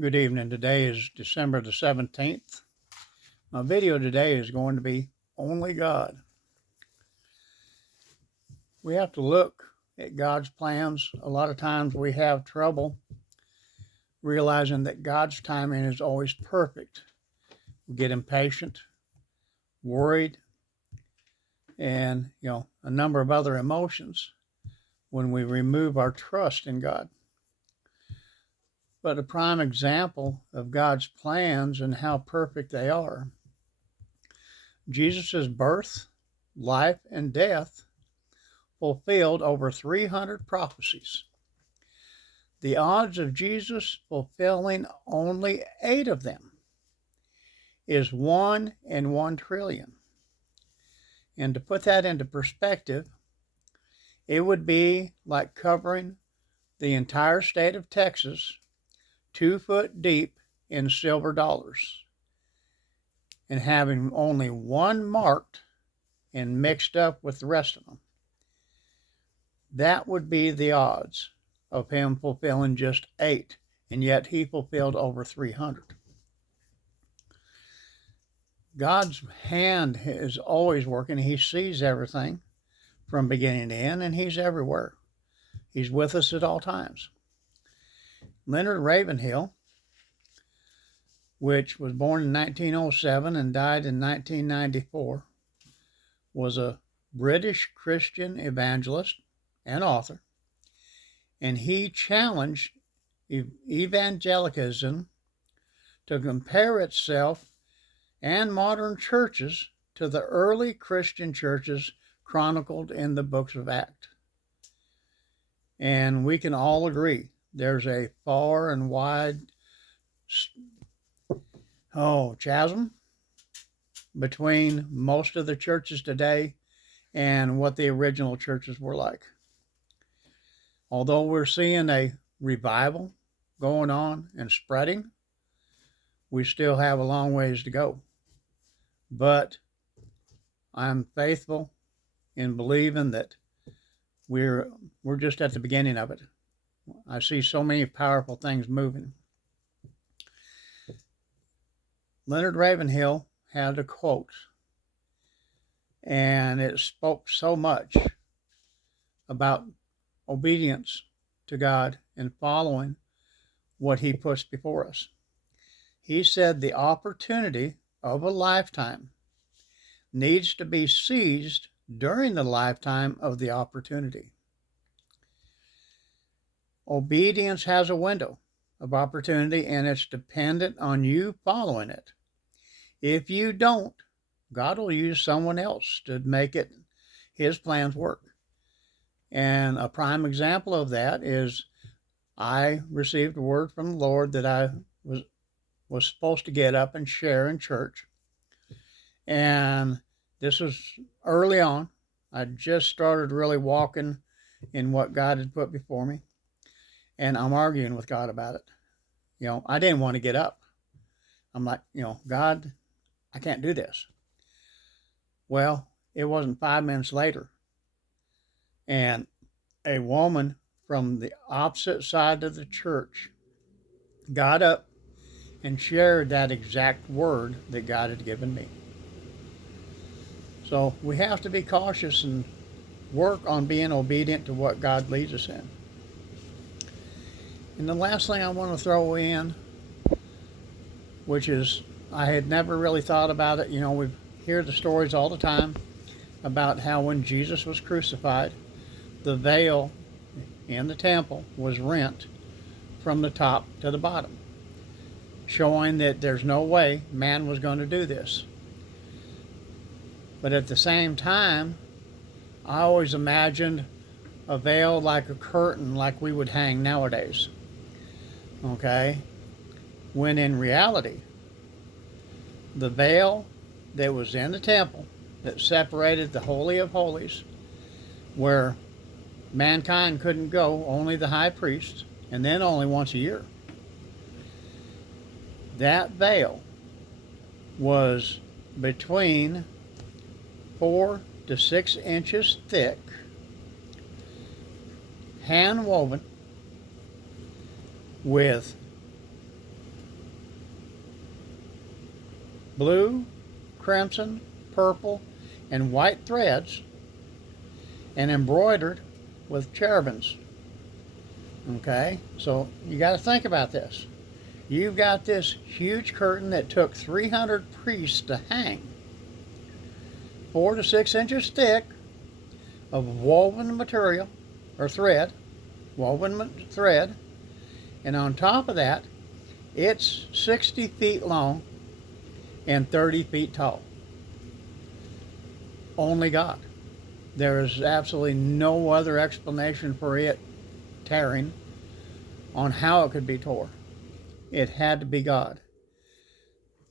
Good evening. Today is December the 17th. My video today is going to be Only God. We have to look at God's plans. A lot of times we have trouble realizing that God's timing is always perfect. We get impatient, worried, and a number of other emotions when we remove our trust in God. But a prime example of God's plans and how perfect they are, Jesus' birth, life, and death fulfilled over 300 prophecies. The odds of Jesus fulfilling only 8 of them is 1 in 1 trillion. And to put that into perspective, it would be like covering the entire state of Texas 2 foot deep in silver dollars and having only one marked and mixed up with the rest of them. That would be the odds of him fulfilling just 8, and yet he fulfilled over 300. God's hand is always working. He sees everything from beginning to end, and he's everywhere. He's with us at all times. Leonard Ravenhill, which was born in 1907 and died in 1994, was a British Christian evangelist and author, and he challenged evangelicalism to compare itself and modern churches to the early Christian churches chronicled in the books of Acts. And we can all agree there's a far and wide chasm between most of the churches today and what the original churches were like. Although we're seeing a revival going on and spreading, we still have a long ways to go. But I'm faithful in believing that we're just at the beginning of it. I see so many powerful things moving. Leonard Ravenhill had a quote, and it spoke so much about obedience to God and following what he puts before us. He said the opportunity of a lifetime needs to be seized during the lifetime of the opportunity. Obedience has a window of opportunity, and it's dependent on you following it. If you don't, God will use someone else to make his plans work. And a prime example of that is I received a word from the Lord that I was supposed to get up and share in church. And this was early on. I just started really walking in what God had put before me. And I'm arguing with God about it. I didn't want to get up. I'm like, God, I can't do this. Well, it wasn't 5 minutes later, and a woman from the opposite side of the church got up and shared that exact word that God had given me. So we have to be cautious and work on being obedient to what God leads us in. And the last thing I want to throw in, which is I had never really thought about it. We hear the stories all the time about how when Jesus was crucified, the veil in the temple was rent from the top to the bottom, showing that there's no way man was going to do this. But at the same time, I always imagined a veil like a curtain like we would hang nowadays. Okay? When in reality, the veil that was in the temple that separated the Holy of Holies, where mankind couldn't go, only the high priest, and then only once a year. That veil was between 4 to 6 inches thick, hand woven with blue, crimson, purple, and white threads and embroidered with cherubims. Okay, so you got to think about this. You've got this huge curtain that took 300 priests to hang, 4 to 6 inches thick, of woven material or thread, and on top of that, it's 60 feet long and 30 feet tall. Only God. There is absolutely no other explanation for it tearing on how it could be tore. It had to be God.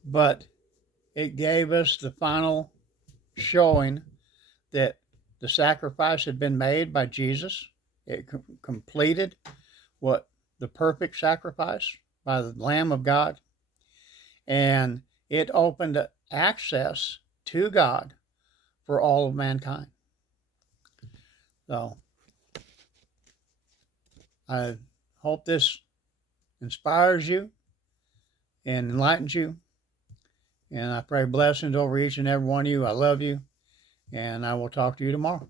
But it gave us the final showing that the sacrifice had been made by Jesus. It completed what the perfect sacrifice by the Lamb of God. And it opened access to God for all of mankind. So I hope this inspires you and enlightens you. And I pray blessings over each and every one of you. I love you. And I will talk to you tomorrow.